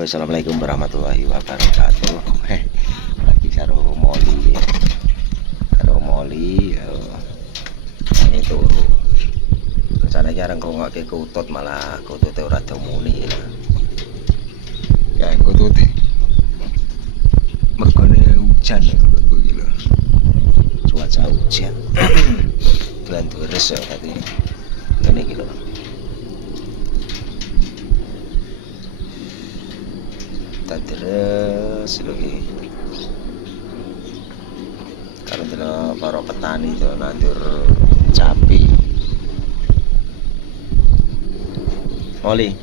Assalamualaikum warahmatullahi wabarakatuh. Lagi karo Moli. Itu. Rencana jarang ngrungokke kutut malah kutute ora muni. Ya kutute. Mergone hujan kok iki lho. Cuaca hujan. Bulan deres ya tadi. Ngene iki lho. Terus lagi kalau tidak para petani itu nandur cabai Moli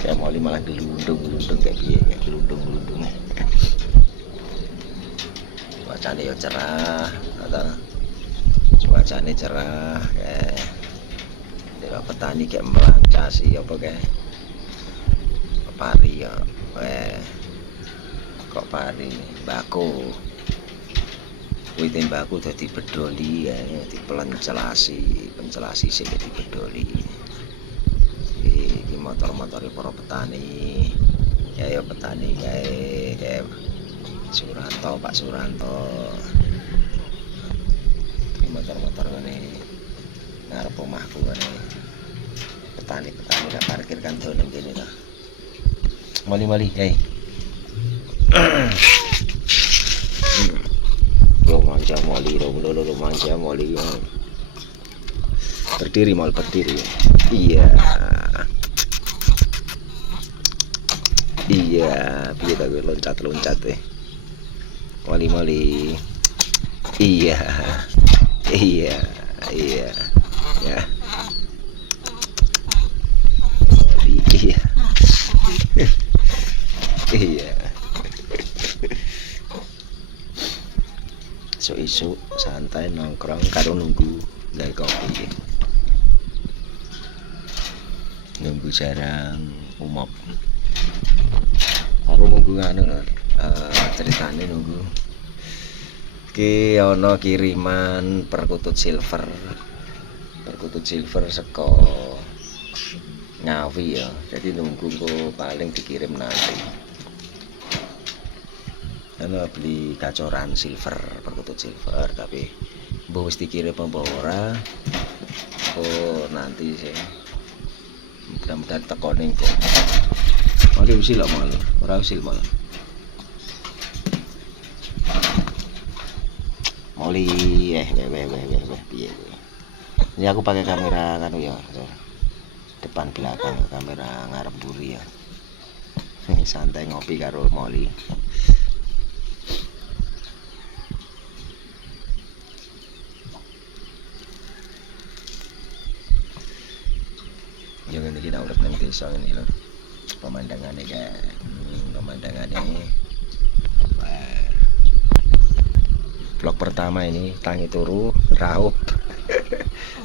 kayak Moli malah gelundung kayak piye kayak gelundung cuacanya ya cerah atau cuacanya cerah kayak tidak petani kayak melancasi apa kayak pari ya kok pari baku witin baku dadi bedoli ya di pencelasi sing dadi bedoli iki motor-motor para petani ya petani kayak Pak Suranto iki motor-motor ngene ngarep omahku ngene petani gak parkir kan dolen kene ta Moli, hei. Lo manja Moli, lo manja Moli. Berdiri mal berdiri. Iya. Biar tak loncat Moli. Iya. Ya. Moli, iya. Iya. Isu santai nongkrong karo nunggu dari kopi. Nunggu jarang umop. Karo nunggu nganu ceritane nunggu. Ki ana kiriman perkutut silver seko Ngawi ya. Jadi nunggu kok paling dikirim nanti. Karena beli kacoran silver, perkutut silver, tapi mbok wis dikirim apa ora? Oh, nanti sih. Mudah-mudahan teko ning kok. Ora usil lah mal, ora usil mal. Moli piye. Ini aku pakai kamera kan ya. Depan belakang kamera ngarep buri ya. Santai ngopi karo Moli. Jangan kita urip nang desa ini lho. Pemandangannya vlog pertama ini tangi turu raup.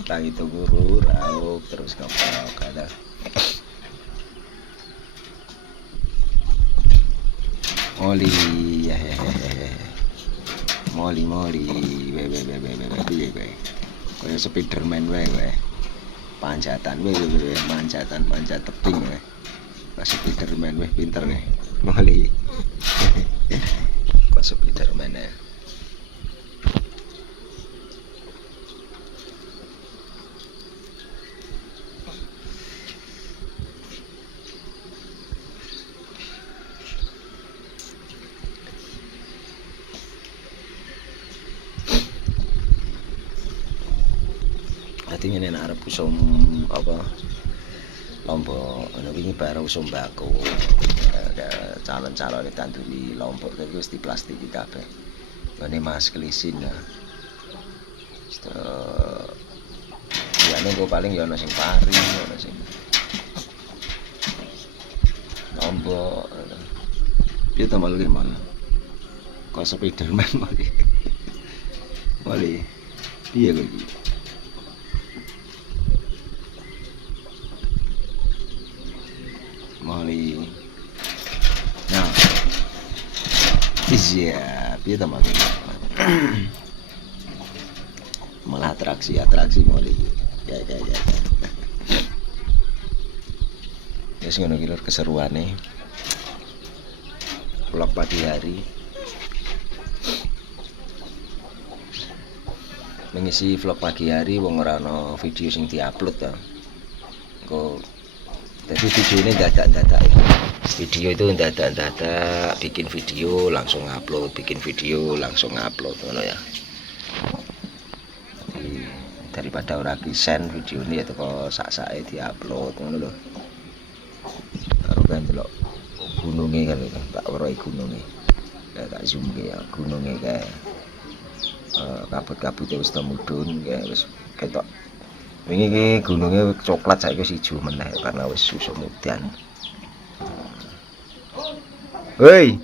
Tangi turu raup terus ngopok ada. Moli kayak Spiderman we panjat tebing we pas Spiderman we pinter nih Moli pas Spiderman ya artinya nek arep usum apa lombok ana wingi bareng usum bako calon-calon tanduri lombok iki wis diplastiki kabeh ngene Mas Klisin ya ya nek paling ya ana sing pari ana sing lombok piye to malu gimana kok Spiderman Moli piye kok iki Moli. Nah. Iya, piye ta Moli. Malah atraksi Moli. Ya. Wis ngono iki lho keseruane. vlog pagi hari, mengisi vlog pagi hari wong ora ana video sing diupload ya. Kok jadi video ini dadak-dadak ya. Video itu dadak-dadak, bikin video langsung upload, bikin video langsung upload ngono ya. Jadi, daripada ora kisen video ini ya teko sak-sake diupload ngono lho. Karo kan delok gununge kan tak weruhi gununge. Ya tak zoom ya gununge kae. Kabut-kabute wis mudhun kae wis ketok. Wingi iki gununge coklat saiki wis ijo meneh karena wis susuk mudan. Hei.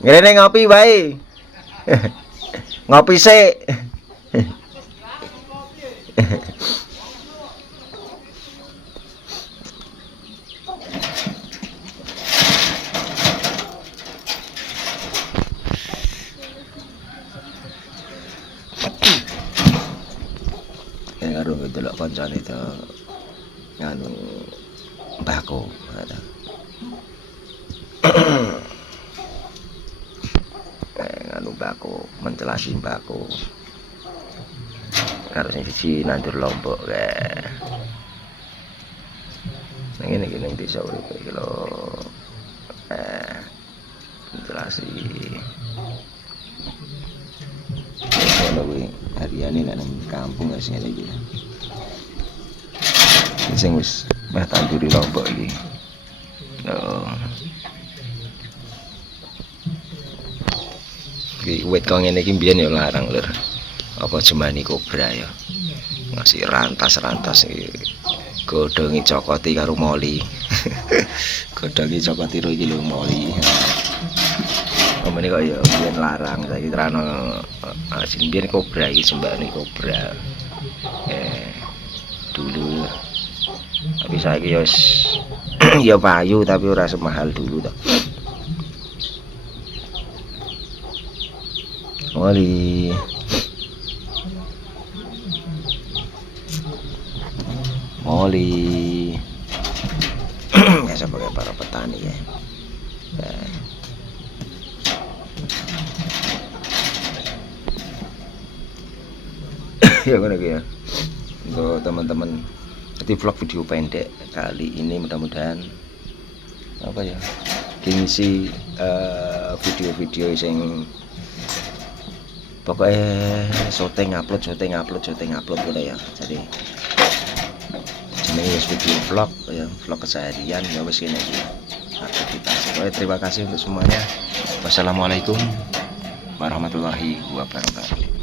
Ngene ngopi wae. Ngopi sik. Karo delok kancane to nganu mbahku ada. Nganu mbahku mencelasi mbahku. Karo sing siji nandur lombok kae. Nang ngene iki ning desa urip iki lho. Mencelasi. Kalau hariane nek nang kampung wis ngene iki. Sing wis meh tanduri lombok iki. Oh. Iki wit kok ngene iki mbiyen ya larang lur. Apa jemani kobra ya. Ngasih rantas-rantas iki. Godhongi cokoti karo moli. Godhongi cokoti ro iki lho moli. Omene kok ya mbiyen larang saiki terano asin mbiyen kobra iki sembahane kobra. Dulu tapi saiki ya ya payu tapi ora semahal dulu to. Moli biasa pakai para petani ya. Ya ngono ya. Untuk teman-teman, jadi vlog video pendek kali ini mudah-mudahan apa ya, ngisi video-video yang pokoknya syuting upload udah ya. Jadi jenenge video vlog ya, vlog keseharian ya wis kene iki aktivitas. Oke, terima kasih untuk semuanya. Wassalamualaikum warahmatullahi wabarakatuh.